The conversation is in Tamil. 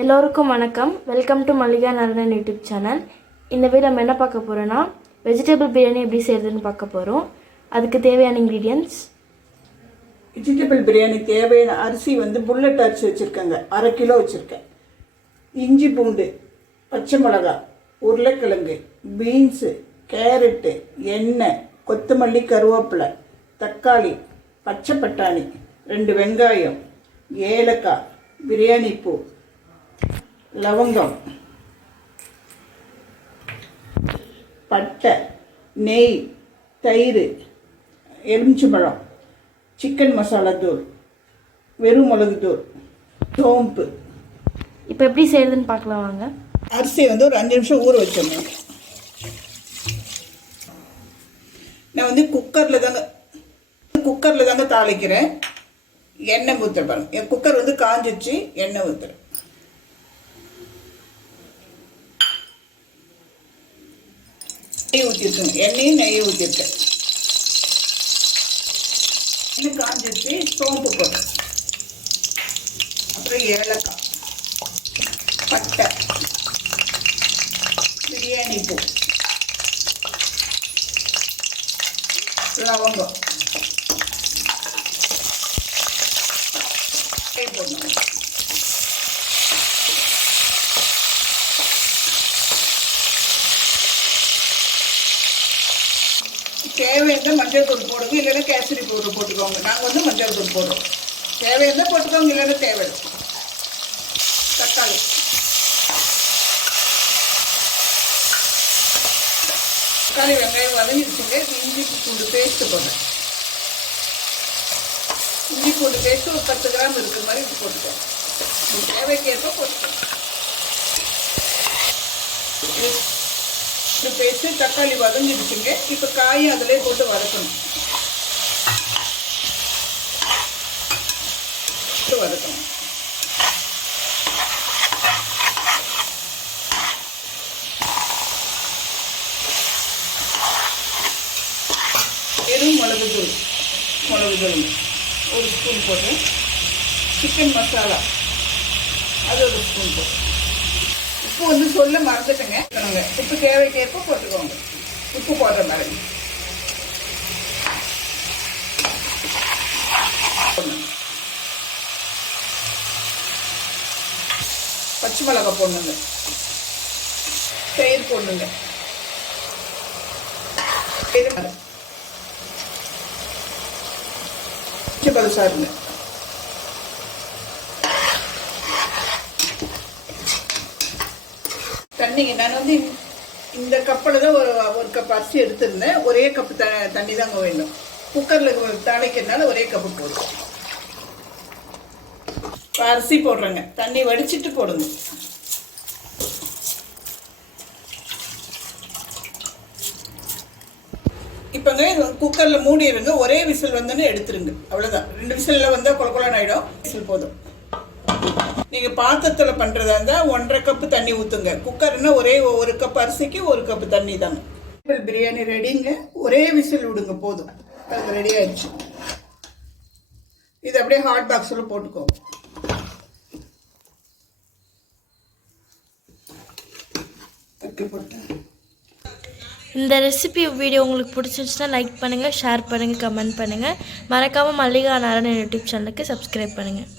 எல்லோருக்கும் வணக்கம். Welcome to Mallika Narayanan YouTube channel. இந்த வீடியோ நம்ம என்ன பார்க்க போகிறோன்னா வெஜிடபிள் பிரியாணி எப்படி செய்கிறதுன்னு பார்க்க போகிறோம். அதுக்கு தேவையான இன்க்ரீடியன்ட்ஸ். வெஜிடபிள் பிரியாணி தேவையான அரிசி புல்லட் அரிசி வச்சுருக்கேங்க, 1/2 கிலோ வச்சுருக்கேன். இஞ்சி பூண்டு, பச்சை மிளகாய், உருளைக்கிழங்கு, பீன்ஸு, கேரட்டு, எண்ணெய், கொத்தமல்லி, கருவேப்பிலை, தக்காளி, பச்சை பட்டாணி, 2 வெங்காயம், ஏலக்காய், பிரியாணி பூ, லவங்கம், பட்டை, நெய், தயிர், எலுமிச்சம்பழம், சிக்கன் மசாலா தூள், வெறும் மிளகு தூள், சோம்பு. இப்போ எப்படி செய்யறதுன்னு பார்க்கலாம் வாங்க. அரிசியை ஒரு 5 நிமிஷம் ஊற வச்சிடணும். நான் குக்கரில் தாங்க தாளிக்கிறேன். எண்ணெய் ஊற்றுற பாருங்க. என் குக்கர் காஞ்சிச்சு. எண்ணெய் ஊற்றுறேன். நெய் ஊற்றிருக்கேங்க. எண்ணெயும் நெய்யும் ஊற்றிருக்கேன். இன்னும் காஞ்சிச்சு. சோம்பு போட்டேன். அப்புறம் ஏலக்காய், பட்டை, பிரியாணி பூ, லவங்கம் போடணும். தேவையான மஞ்சள் தூள் போடுங்க, இல்லைன்னா கேசரி பவுடர் போட்டுக்கோங்க. நாங்கள் மஞ்சள் தூள் போடுறோம். தேவையான போட்டுக்கோங்க, இல்லைன்னா தேவையில்லை. தக்காளி, தக்காளி வெங்காயம் வதங்கிடுச்சுங்க. இஞ்சி பூண்டு பேஸ்ட்டு போடுறேன். இஞ்சி பூண்டு பேஸ்ட்டு ஒரு 10 கிராம் இருக்கிற மாதிரி இது போட்டுக்கோங்க. தேவைக்கேற்ப போட்டுக்கோங்க. பேஸ்ட்டு தக்காளி வதங்கிடுச்சுங்க. இப்போ காயும் அதிலே போட்டு வதக்கணும். வெறும் மிளகு தூள் 1 ஸ்பூன் போட்டு, சிக்கன் மசாலா அது 1 ஸ்பூன் போட்டு, உப்பு சொல்ல மறந்துட்டுங்க. உப்பு தேவைக்கேற்ப போட்டுக்கோங்க. உப்பு போடுற மாதிரி பச்சை மிளகாய் போடணுங்க. தயிர் போடணுங்க. சாருங்க. தண்ணிங்க. நான் இந்த கப்பில் தான் ஒரு கப் அரிசி எடுத்துருந்தேன். ஒரே கப்பு தண்ணி தாங்க வேணும். குக்கரில் தாளிக்கிறதுனால ஒரே கப்பு போடுவோம். அரிசி போடுறேங்க. தண்ணி வடிச்சிட்டு போடுங்க. இப்போங்க குக்கரில் மூடிடுங்க. ஒரே விசில் எடுத்துருங்க. அவ்வளோதான். 2 விசிலில் கொலன்னு ஆகிடும். விசில் போதும். நீங்கள் பாத்திரத்தில் பண்ணுறதா இருந்தால் 1.5 கப்பு தண்ணி ஊற்றுங்க. குக்கர்னா ஒரே 1 கப் அரிசிக்கு 1 கப்பு தண்ணி தாங்க. பிரியாணி ரெடிங்க. ஒரே விசில் விடுங்க போதும். அது ரெடி ஆயிடுச்சு. இது அப்படியே ஹாட் பாக்ஸில் போட்டுக்கோங்க. இந்த ரெசிபி வீடியோ உங்களுக்கு பிடிச்சிருச்சுன்னா லைக் பண்ணுங்கள், ஷேர் பண்ணுங்கள், கமெண்ட் பண்ணுங்கள். மறக்காமல் மல்லிகா நாராயணன் யூடியூப் சேனலுக்கு சப்ஸ்கிரைப் பண்ணுங்கள்.